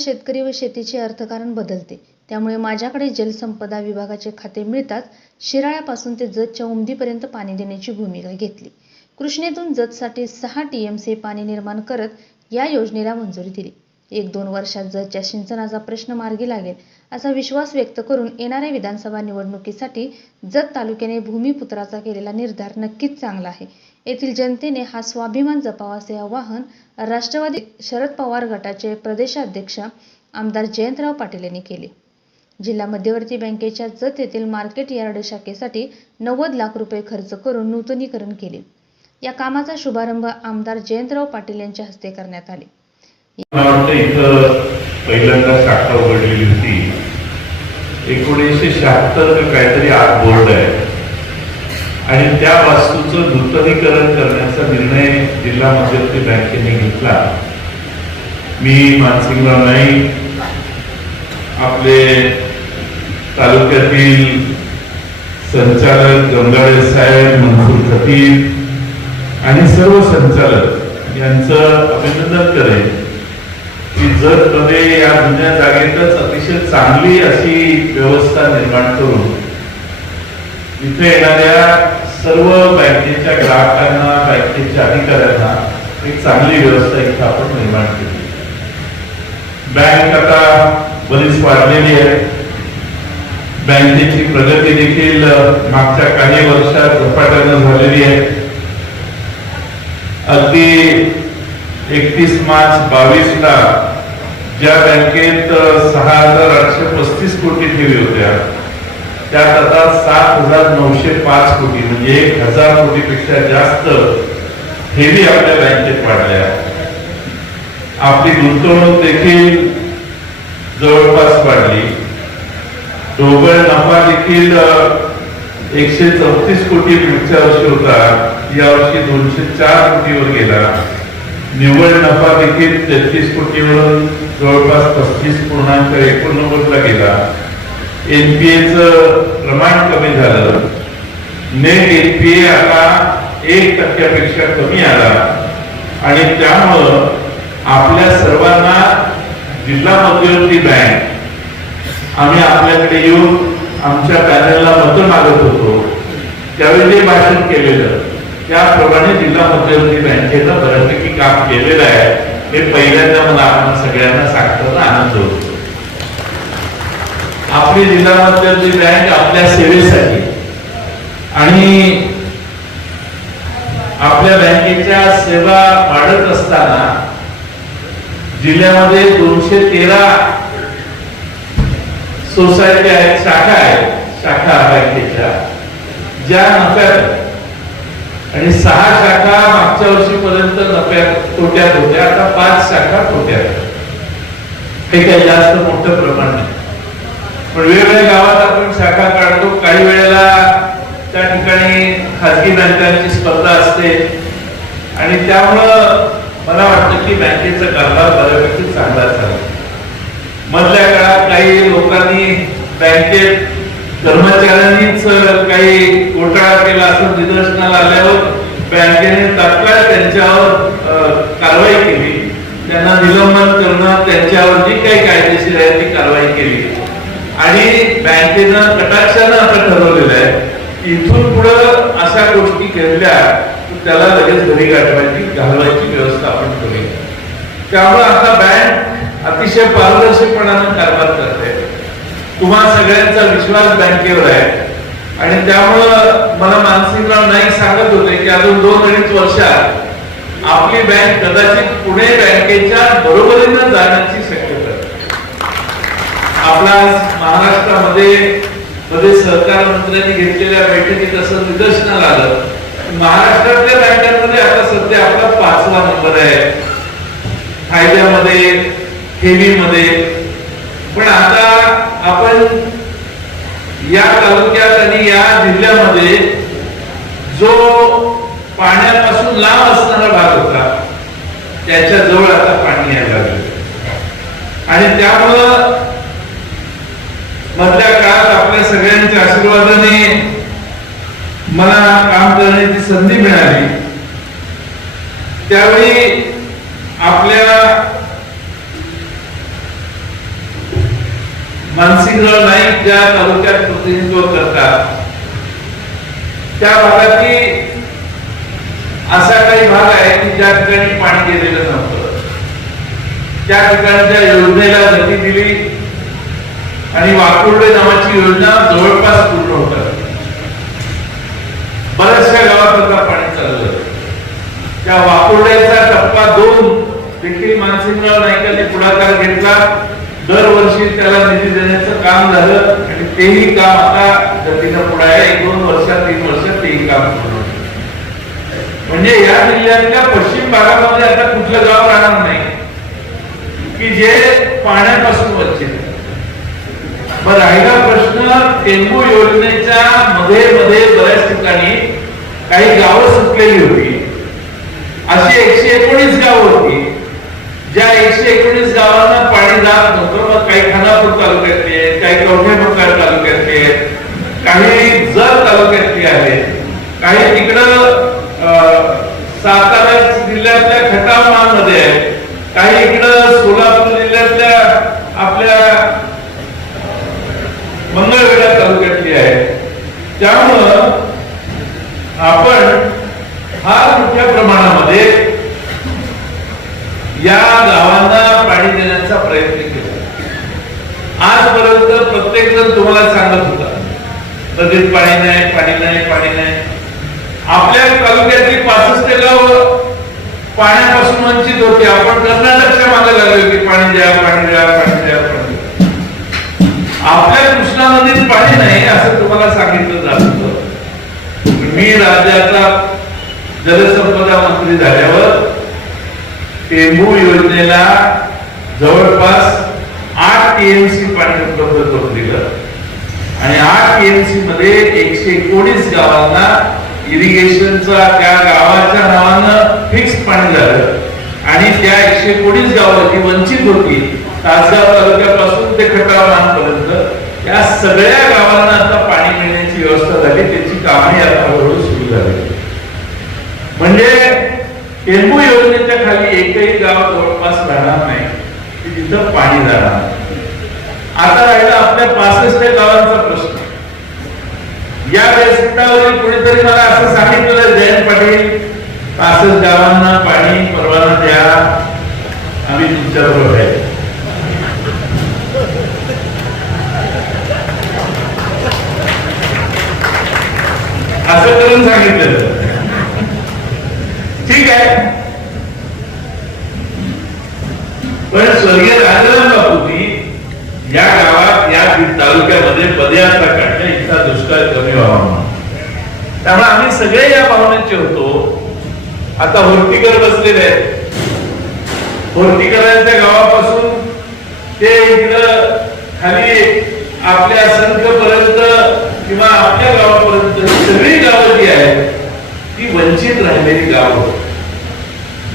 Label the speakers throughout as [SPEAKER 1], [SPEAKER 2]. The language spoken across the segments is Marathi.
[SPEAKER 1] शेतकरी व शेतीचे अर्थकारण बदलते. त्यामुळे माझ्याकडे जलसंपदा विभागाचे खाते मिळताच शिराळ्यापासून ते जतच्या उमदीपर्यंत पाणी देण्याची भूमिका घेतली. कृष्णेतून जतसाठी सहा टी एम सी पाणी निर्माण करत या योजनेला मंजुरी दिली. एक दोन वर्षात जतच्या सिंचनाचा प्रश्न मार्गी लागेल असा विश्वास व्यक्त करून येणाऱ्या विधानसभा निवडणुकीसाठी जत तालुक्याने भूमिपुत्राचा केलेला निर्धार नक्कीच चांगला आहे. येथील जनतेने हा स्वाभिमान जपावा असे आवाहन राष्ट्रवादी शरद पवार गटाचे प्रदेशाध्यक्ष आमदार जयंतराव पाटील यांनी केले. जिल्हा मध्यवर्ती बँकेच्या जत येथील मार्केट यार्ड शाखेसाठी नव्वद लाख रुपये खर्च करून नूतनीकरण केले. या कामाचा शुभारंभ आमदार जयंतराव पाटील यांच्या हस्ते करण्यात आले.
[SPEAKER 2] मला वाटतं इथं पहिल्यांदा शाखा उघडलेली होती. एकोणीसशे शहात्तर काहीतरी आत बोर्ड आहे आणि त्या वास्तूचं नूतनीकरण करण्याचा निर्णय जिल्हा मध्यवर्ती बँकेने घेतला. मी मानसिंगराव नाईक आपले तालुक्यातील संचालक गंगाळे साहेब मनसूर खतीब आणि सर्व संचालक यांचं अभिनंदन करेन की जर मध्ये या जुन्या जागेतच अतिशय चांगली अशी व्यवस्था निर्माण करून इथे येणाऱ्या सर्व बँकेच्या ग्राहकांना बँकेच्या अधिकाऱ्यांना एक चांगली व्यवस्था इथे आपण निर्माण केली. बँक आता बरीच वाढलेली आहे. बँकेची प्रगती देखील मागच्या काही वर्षात झपाट्यानं झालेली आहे. अगदी एकतीस मार्च बावीस ला ज्या बँकेत सहा हजार आठशे पस्तीस कोटी ठेवी होत्या त्यात आता सात हजार नऊशे पाच कोटी म्हणजे एक हजार कोटीपेक्षा जास्त ठेवी आपल्या बँकेत वाढल्या आपली गुंतवणूक देखील जवळपास वाढली. ढोबळ नफा देखील एकशे चौतीस कोटी पुढच्या वर्षी होता. यावर्षी दोनशे चार कोटीवर गेला. निव्वळ नफा देखील तेहतीस कोटीवरून जवळपास पस्तीस पूर्णांक एकोणनव्वदला गेला. एनपीएच प्रमाण कमी झालं. नेट एनपीए आता एक टक्क्यापेक्षा कमी आला. आणि त्यामुळं आपल्या सर्वांना जिल्हा मध्यवर्ती बँक आम्ही आपल्याकडे येऊन आमच्या पॅनलला मतं मागत होतो. त्यावेळी जे भाषण केलेलं. त्याप्रमाणे जिल्हा मध्यवर्ती बँकेनं बऱ्यापैकी काम केलेलं आहे. हे पहिल्यांदा मला आपण सगळ्यांना सांगताना आनंद होतो. आपली जिल्हा बँक आपल्या सेवेसाठी आणि आपल्या बँकेच्या सेवा वाढत असताना जिल्ह्यामध्ये दोनशे तेरा सोसायटी आहेत शाखा आहेत शाखा बँकेच्या ज्या नफ्यात आणि सहा शाखा मागच्या वर्षीपर्यंत नफ्यात तोट्यात होत्या आता पाच शाखा तोट्यात हे काही जास्त मोठं प्रमाण नाही. पण वेगवेगळ्या गावात आपण शाखा काढतो. काही वेळेला त्या ठिकाणी खाजगी बँकांची स्पर्धा असते. आणि त्यामुळं मला वाटतं की बँकेचा कारभार बऱ्यापैकी चांगला झाला. मधल्या काळात काही लोकांनी बँकेत कर्मचाऱ्यांनीच काही घोटाळा केला असं निदर्शनाला आल्यावर बँकेने तात्काळ त्यांच्यावर कारवाई केली. त्यांना निलंबन करणं त्यांच्यावर जी काही कायदेशीर आहे ती कारवाई केली. आणि बँकेनं कटाक्षानं आता ठरवलेलं आहे इथून पुढं अशा गोष्टी घडल्या त्याला लगेच घरी गाठवायची घालवायची व्यवस्था आपण करूया. त्यामुळे आता बँक अतिशय पारदर्शकपणानं कारभार करते. तुम्हा सगळ्यांचा विश्वास बँकेवर आहे. आणि त्यामुळं मला मानसिंगराव नाईक सांगत होते की अजून दोन अडीच वर्षात आपली बँक कदाचित पुणे बँकेच्या बरोबरीनं जाण्याची आपला महाराष्ट्रामध्ये मध्ये सहकार मंत्र्यांनी घेतलेल्या बैठकीत असं निदर्शनाला आलं. महाराष्ट्रातल्या बँकांमध्ये आता सध्या आपला पाचवा नंबर आहे. फायद्यामध्ये ठेवीमध्ये. पण आता आपण या तालुक्यात आणि या जिल्ह्यामध्ये जो पाण्यापासून लांब असणारा भाग होता त्याच्याजवळ आता पाणी यायला लागलं आणि त्यामुळं मधल्या काळात आपल्या सगळ्यांच्या आशीर्वादाने मला काम करण्याची संधी मिळाली त्यावेळी आपल्या मानसिंगराव नाईक ज्या तालुक्यात प्रतिनिधित्व करतात त्या भागातील असा काही भाग आहे की ज्या ठिकाणी पाणी गेलेलं नव्हतं त्या ठिकाणच्या योजनेला गती दिली. आणि वाकुर्डे नावाची योजना जवळपास पूर्ण होतात. बऱ्याचशा गावात आता पाणी चाललं. त्या वाकुर्ड्याचा टप्पा दोन देखील मानसिंगराव नाईकांनी पुढाकार घेतला. दरवर्षी त्याला निधी देण्याचं काम झालं. आणि तेही काम आता गतीनं पुढे आहे. एक दोन वर्षात तीन वर्षात तेही काम म्हणजे या जिल्ह्यातल्या पश्चिम भागामध्ये आता कुठलं गाव राहणार नाही. की जे पाण्यापासून वंचित मग राहिला प्रश्न टेंबू योजनेच्या मध्ये मध्ये बऱ्याच ठिकाणी काही गावं सुटलेली होती. अशी एकशे एकोणीस गावं होती. ज्या एकशे एकोणीस गावांना पाणी जात नव्हतं मग काही खानापूर तालुक्यातले आहेत, काही कवठेमंकाळ तालुक्यातले आहेत, काही जर तालुक्यातले आहेत काही तिकडं सातारा जिल्ह्यातल्या खटावमध्ये आहे काही इकडं सोलापूर जिल्ह्यातल्या आपल्या मंगळवेढा तालुक्यातली आहे त्यामुळं आपण फार मोठ्या प्रमाणामध्ये या गावांना पाणी देण्याचा प्रयत्न केला आजपर्यंत प्रत्येक जण तुम्हाला सांगत होता नदीत पाणी नाही पाणी नाही पाणी नाही आपल्या तालुक्यातली पासष्ट गाव पाण्यापासून वंचित होती. आपण कर्नाटकच्या मागे लागलो की पाणी द्या पाणी द्या पाणी द्या पाणी आपल्या कृष्णा नदीत पाणी नाही असं तुम्हाला सांगितलं जात मी राज्याचा जलसंपदा मंत्री झाल्यावर टेंबू योजनेला जवळपास आठ टीएमसी पाणी उपलब्ध करून दिलं. आणि आठ टीएमसी मध्ये एकशे एकोणीस गावांना इरिगेशनचा त्या गावाच्या नावानं फिक्स पाणी झालं. आणि त्या एकशे एकोणीस गावं जी वंचित होती तासगाव तालुक्यापासून ते खटावमानपर्यंत या सगळ्या गावांना आता पाणी मिळण्याची व्यवस्था झाली त्याची कामही आता हळूहळू सुरू झाली. म्हणजे टेंबू योजनेच्या खाली एकही गाव जवळपास राहणार नाही की तिथं पाणी जाणार आता राहिला आपल्या पासष्ट गावांचा प्रश्न. या व्यासपीठावरील कोणीतरी मला असं सांगितलं जयंत पाटील पासष्ट गावांना पाणी परवाना द्या. आम्ही तुमच्या बरोबर आहे. असं करून सांगितलं. ठीक आहे. पण स्वर्गीय राजाराम बापूंनी या गावात या तालुक्यामध्ये पदयात्रा काढणे इथला दुष्काळ कमी व्हावा म्हणून. त्यामुळे आम्ही सगळे या भावनेचे होतो. आता होर्टीकर बसलेले आहेत. होर्टीकरांच्या गावापासून ते इकडं खाली आपल्या संघपर्यंत किंवा आपल्या गावापर्यंत सगळी गावं जी आहेत ती वंचित राहिलेली गाव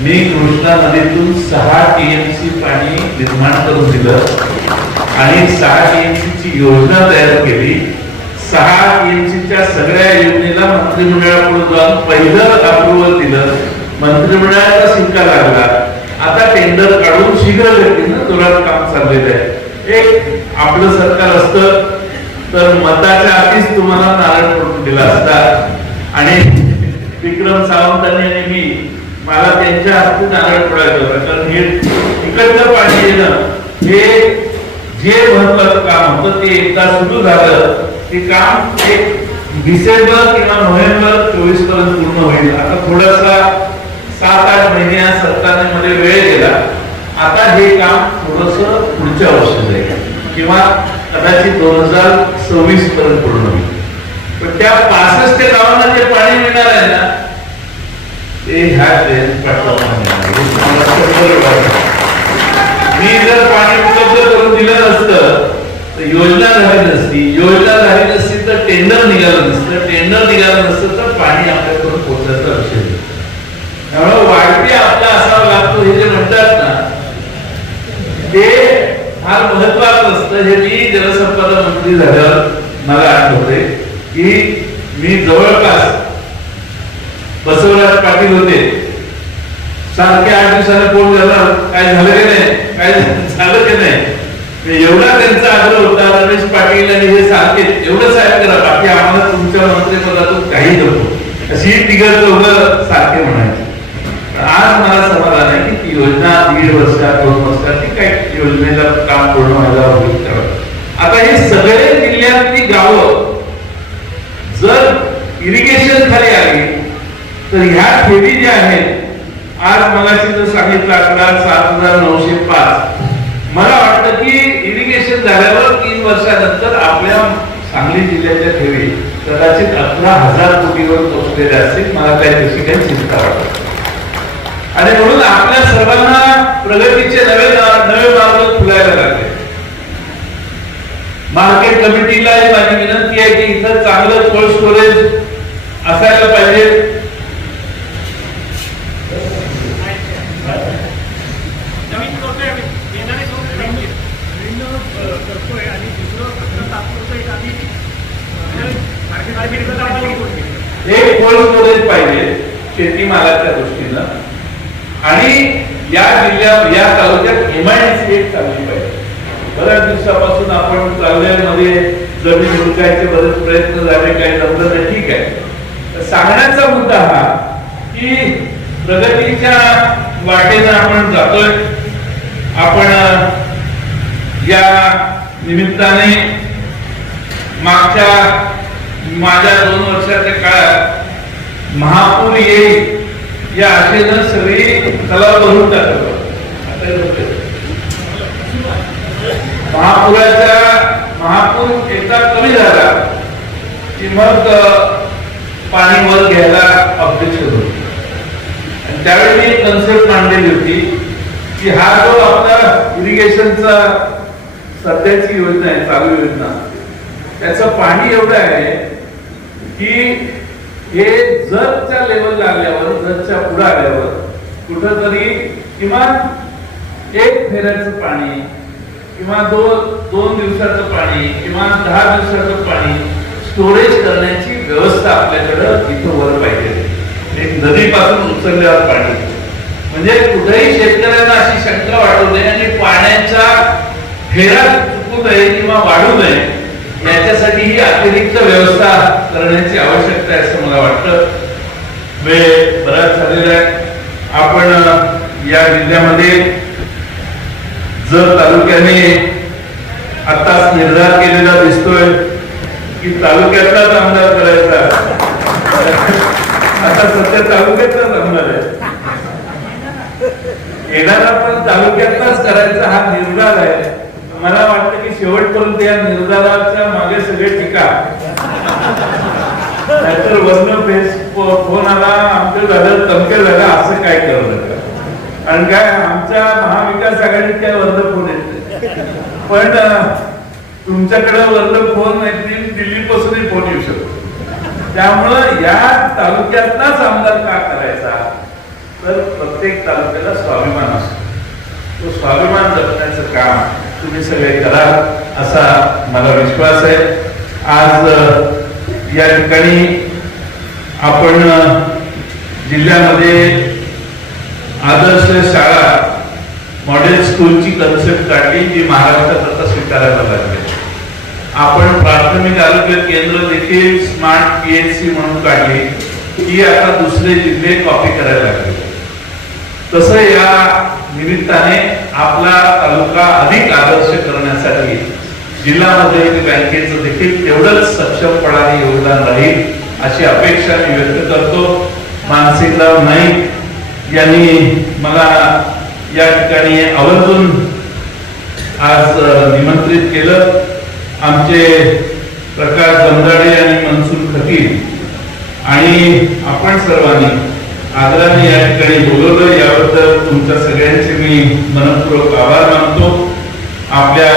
[SPEAKER 2] मी कृष्णा नदीतून सहा टीएमसी पाणी निर्माण करून दिलं आणि सहा टीएमसीची योजना तयार केली. सहा टीएमसीच्या सगळ्या योजनेला मंत्रिमंडळाकडून जाऊन पहिलं अप्रुव्हल दिलं. मंत्रिमंडळाचा शिक्का लागला. आता टेंडर काढून शीघ्र गतीनं जोरात काम चाललेलं आहे. एक आपलं सरकार असतं तर मताच्या आधीच तुम्हाला नारायण पडून दिला असता. आणि विक्रम सावंतांनी आणि मी मला त्यांच्या हस्ते नारळ पडायचं होतं. कारण हे इकडचं पाणी येणं हे जे महत्वाचं काम होतं ते एकदा सुरू झालं ते काम एक डिसेंबर किंवा नोव्हेंबर चोवीसपर्यंत पूर्ण होईल. आता थोडासा सात आठ महिन्या सरकारने मध्ये वेळ गेला. आता हे काम थोडस पुढच्या वर्षी जाईल किंवा कदाचित दोन हजार सव्वीस पर्यंत पूर्ण होईल. पण त्या पासष्ट गावांना जे पाणी मिळणार आहे ना ते ह्या मी जर पाणी उपलब्ध करून दिलं नसतं तर योजना झाली नसती. योजना झाली नसती तर टेंडर निघालं नसतं. टेंडर निघालं नसतं तर पाणी आपल्या पोहोचायचा विषय नाही. त्यामुळे वाढते आपला असावा लागतो हे जे म्हणतात ना ते फार महत्वाचं असतं हे मी जलसंपदा मंत्री झाल्यावर मला आठवते की मी जवळपास बसवराज पाटील होते. सारखे आठ दिवसाने फोन झाला काय झालं की नाही? काय झालं की नाही? एवढा त्यांचा आग्रह होता रमेश पाटील आणि हे सारखे एवढं साहेब करा बाकी आम्हाला तुमच्या मंत्रिपदातून काही नको. अशी तिघं चौघं सारखे म्हणायचे. आज मला समाधान आहे की ती योजना दीड वर्षात दोन वर्षात ती काय योजनेला काम पूर्ण व्हायला होईल आता हे सगळे जिल्ह्यातली गावं जर इरिगेशन खाली आली तर ह्या ठेवी ज्या आहेत आज मला जो सांगितलं आकडा सात हजार नऊशे पाच मला वाटतं की इरिगेशन झाल्यावर तीन वर्षानंतर आपल्या सांगली जिल्ह्याच्या ठेवी कदाचित अकरा हजार कोटीवर पोहोचलेल्या असतील मला काही तशी काही चिंता वाटत आणि म्हणून आपल्या सर्वांना प्रगतीचे नवे नवे मार्ग खुलायला लागले. मार्केट कमिटीला माझी विनंती आहे की इथं चांगलं कोल्ड स्टोरेज असायला पाहिजे.
[SPEAKER 3] एक
[SPEAKER 2] कोल्ड स्टोरेज पाहिजे शेतीमालाच्या दृष्टीनं. आणि या जिल्ह्यात या तालुक्यात एमआयडीसी एक चालली पाहिजे बऱ्याच दिवसापासून आपण चालल्यामध्ये जमीन हुडकायचे बरेच प्रयत्न झाले काही जमलं नाही ठीक आहे. तर सांगण्याचा मुद्दा हा की प्रगतीच्या वाटेनं आपण जातोय. आपण या निमित्ताने मागच्या माझ्या दोन वर्षाच्या काळात महापूर येईल या आशेनं सगळी तलाव भरून टाकत. महापुराचा महापूर एकदा कमी झाला की मग पाणी वर घ्यायला अपेक्षित होतो. आणि त्यावेळी मी कन्सेप्ट मांडलेली होती की हा जो आपला इरिगेशनचा सध्याची योजना आहे चालू योजना त्याचं पाणी एवढं आहे की हे जतच्या लेवलला आल्यावर जतच्या पुढे आल्यावर कुठंतरी किमान एक फेऱ्याचं पाणी किंवा दोन दोन दिवसाचं पाणी किंवा दहा दिवसाचं पाणी स्टोरेज करण्याची व्यवस्था आपल्याकडं इथं वर पाहिजे. एक नदीपासून उचलल्यावर पाणी. म्हणजे कुठेही शेतकऱ्यांना अशी शंका वाटू नये आणि पाण्याच्या फेरा चुकू नये किंवा वाढू नये. याच्यासाठी ही अतिरिक्त व्यवस्था करण्याची आवश्यकता आहे असं मला वाटतं. वेळ बराच झालेला आहे. आपण या जिल्ह्यामध्ये जर तालुक्याने आताच निर्धार केलेला दिसतोय की तालुक्यातलाच आमदार करायचा आता सध्या तालुक्यातलाच आमदार आहे. येणारा पण तालुक्यातलाच करायचा हा निर्धार आहे. मला वाटतं की शेवटपर्यंत या निर्धाराच्या मागे सगळे टीका. नाहीतर वर्ण फेस फोन आला आमचं झालं तमके झालं असं काय करू नका कारण काय आमच्या महाविकास आघाडीत काय वर्ध फोन येत पण तुमच्याकडे वर्ध फोन येतील दिल्लीपासूनही फोन येऊ शकतो. त्यामुळं या तालुक्यातलाच आमदार का करायचा? तर प्रत्येक तालुक्याला स्वाभिमान असतो. तो स्वाभिमान जपण्याचं काम तुम्ही सगळे करा असा मला विश्वास आहे. आज या ठिकाणी आपण जिल्ह्यामध्ये आदर्श शाळा मॉडेल स्कूलची कन्सेप्ट काढली जी महाराष्ट्रात आता स्वीकारायला लागली. आपण प्राथमिक आरोग्य केंद्र देखील स्मार्ट पीएचसी म्हणून काढली. ती आता दुसरे जिल्हे कॉपी करायला लागले. तसं या निमित्ताने आपला तालुका अधिक आदर्श करण्यासाठी जिल्हा मध्यवर्ती बँकेचं देखील तेवढंच सक्षमपणाने योगदान राहील अशी अपेक्षा मी व्यक्त करतो. मानसिकराव नाईक यांनी मला या ठिकाणी आवर्जून आज निमंत्रित केलं. आमचे प्रकाश जमदाडे आणि मनसूर खकीर आणि आपण सर्वांनी आदराने या ठिकाणी बोलवलं. याबद्दल तुमच्या सगळ्यांचे मी मनपूर्वक आभार मानतो. आपल्या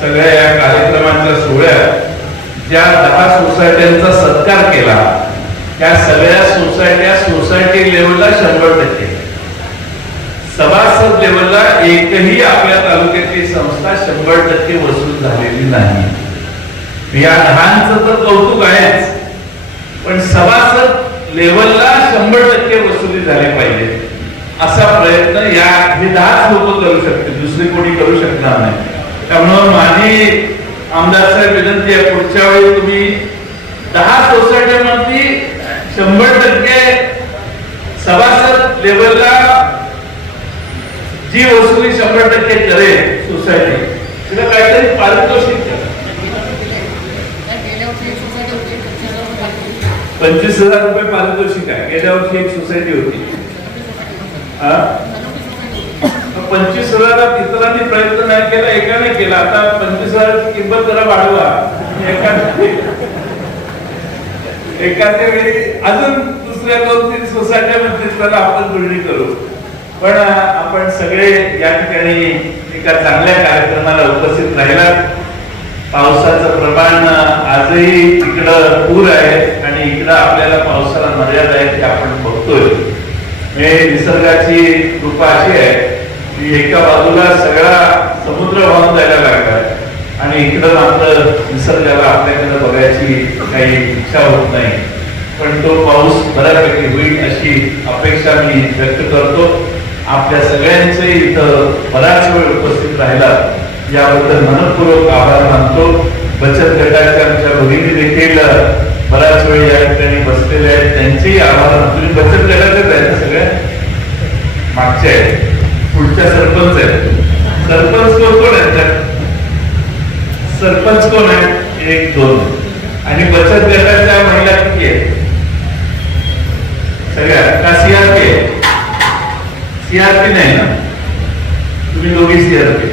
[SPEAKER 2] सगळ्या या कार्यक्रमाच्या सोहळ्यात ज्या दहा सोसायट्यांचा सत्कार केला त्या सगळ्या सोसायट्या सोसायटी लेवलला शंभर टक्के. सभासद लेवलला एकही आपल्या तालुक्यातली संस्था शंभर टक्के वसूल झालेली नाही. या दहांचं तर कौतुक आहेच. पण सभासद लेवलला शंभर टक्के वसुली झाली पाहिजे. असा प्रयत्न या हे दहाच लोक करू शकते दुसरे कोणी करू शकणार नाही. त्यामुळं माझी आमदार साहेब विनंती आहे पुढच्या वेळी तुम्ही दहा सोसायट्यामध्ये शंभर टक्के सभासद लेवलला जी वसुली शंभर टक्के करेल सोसायटी तिला काहीतरी पारितोषिक द्या. पंचवीस हजार रुपये पारितोषिक आहे. गेल्या वर्षी एक सोसायटी होती. हा? पंचवीस हजारात इतरांनी प्रयत्न नाही केला एकाने केला. आता पंचवीस हजार किंमत जरा वाढवा. एखाद्या वेळी अजून दुसऱ्या दोन तीन सोसायट्यामध्ये त्याला आपण जुळणी करू. पण आपण सगळे या ठिकाणी एका चांगल्या कार्यक्रमाला उपस्थित राहिला पावसाचं प्रमाण आजही तिकडं पूर आहे. आणि इकडं आपल्याला पावसाला मर्यादा आहे ते आपण बघतोय. म्हणजे निसर्गाची कृपा अशी आहे की एका बाजूला सगळा समुद्र वाहून जायला लागला आणि इकडं मात्र निसर्गाला आपल्याकडे बघायची काही इच्छा होत नाही. पण तो पाऊस बऱ्यापैकी होईल अशी अपेक्षा मी व्यक्त करतो. आपल्या सगळ्यांचे इथं बराच वेळ उपस्थित राहिला याबद्दल मनपूर्वक आभार मानतो. बचत गटाच्या आमच्या भगिनी देखील बराच वेळ या ठिकाणी बसलेले आहेत. त्यांचेही आभार तुम्ही बचत गटातच आहेत ना सगळ्या मागचे आहेत. पुढच्या सरपंच आहेत. सरपंच कोण कोण आहेत? सरपंच कोण आहेत? एक दोन. आणि बचत गटाच्या महिला किती आहेत? सगळ्या. का सीआरपी सीआरपी नाही ना? तुम्ही दोघी सीआरपी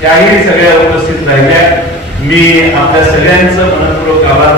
[SPEAKER 2] त्याही सगळ्या उपस्थित राहिल्या. मी आपल्या सगळ्यांचं मनपूर्वक आभार